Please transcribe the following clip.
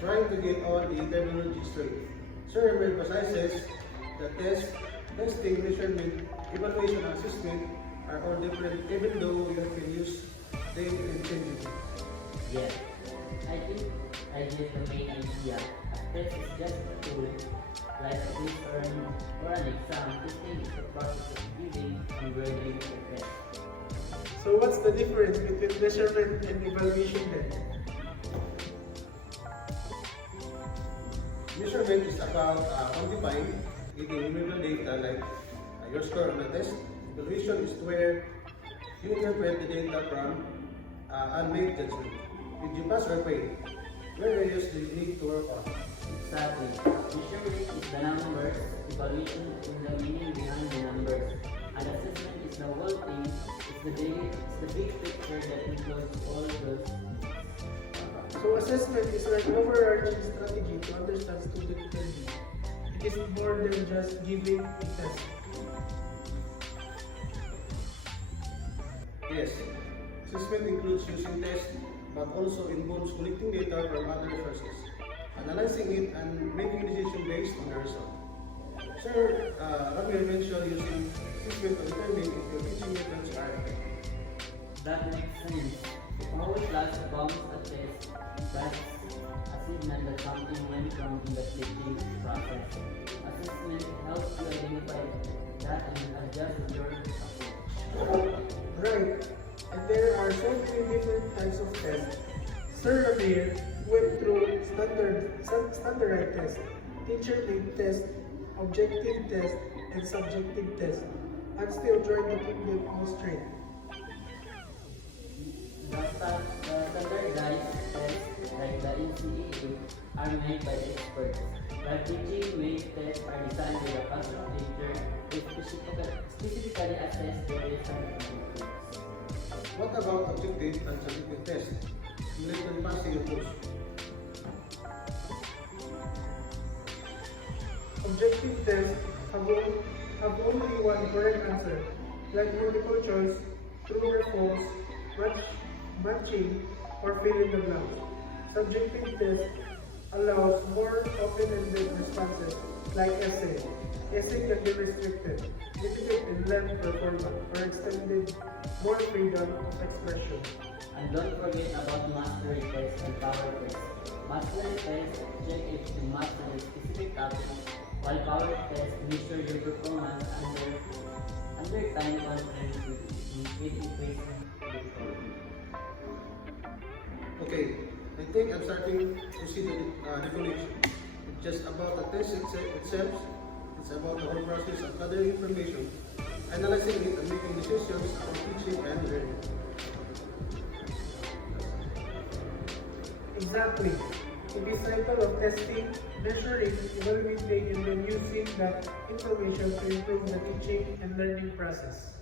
trying to get all the terminology straight. Sir emphasizes that testing, measurement, evaluation, and assessment are all different even though you can use them interchangeably. Yes, I think I get the main idea. A test is just a tool, like a quiz or an exam. Testing is the process of giving and grading a test. So what's the difference between measurement and evaluation then? Measurement is about quantifying, giving numerical data like your score on a test. Evaluation is where you interpret the data from and make judgment. Did you pass or fail? What areas do you need to work on? Exactly. Measurement is the numbers, evaluation is the meaning behind the numbers, and assessment is the whole thing. It's the big picture that includes all those. So assessment is like overarching strategy to understand student learning. It is more than just giving a test. Yes, assessment includes using tests, but also involves collecting data from other sources, analyzing it, and making decisions based on the result. Sir, Ramir mentioned using assessment to determine if your teaching methods are effective. That makes sense. If our class bombs a test, that's a signal that something went wrong in the teaching process. Assessment helps you identify that and adjust your approach. Right. And there are so many different types of tests. Sir Ramir went through standardized tests, teacher-made tests, objective tests, and subjective tests. I'm still trying to keep them all straight. The standardized tests like the NCEA are made by experts, while teaching-made tests are designed by a classroom teacher to specifically assess their results. What about objective and subjective tests? Military passing of those. Objective tests have only one correct answer, like multiple choice, true or false, matching, or fill in the blank. Subjective test allows more open-ended responses, like essay. Essay can be restricted, limited in length or format, or extended more freedom of expression. And don't forget about mastery tests and power tests. Mastery tests check if you master a specific topic, while power tests measure your performance under time constraints with equation difficulty. Okay, I think I'm starting to see the definition. It's just about the test itself. It's about the whole process of gathering information, analyzing it, and making decisions about teaching and learning. Exactly. It is cycle of testing, measuring, evaluating, and then using that information to improve the teaching and learning process.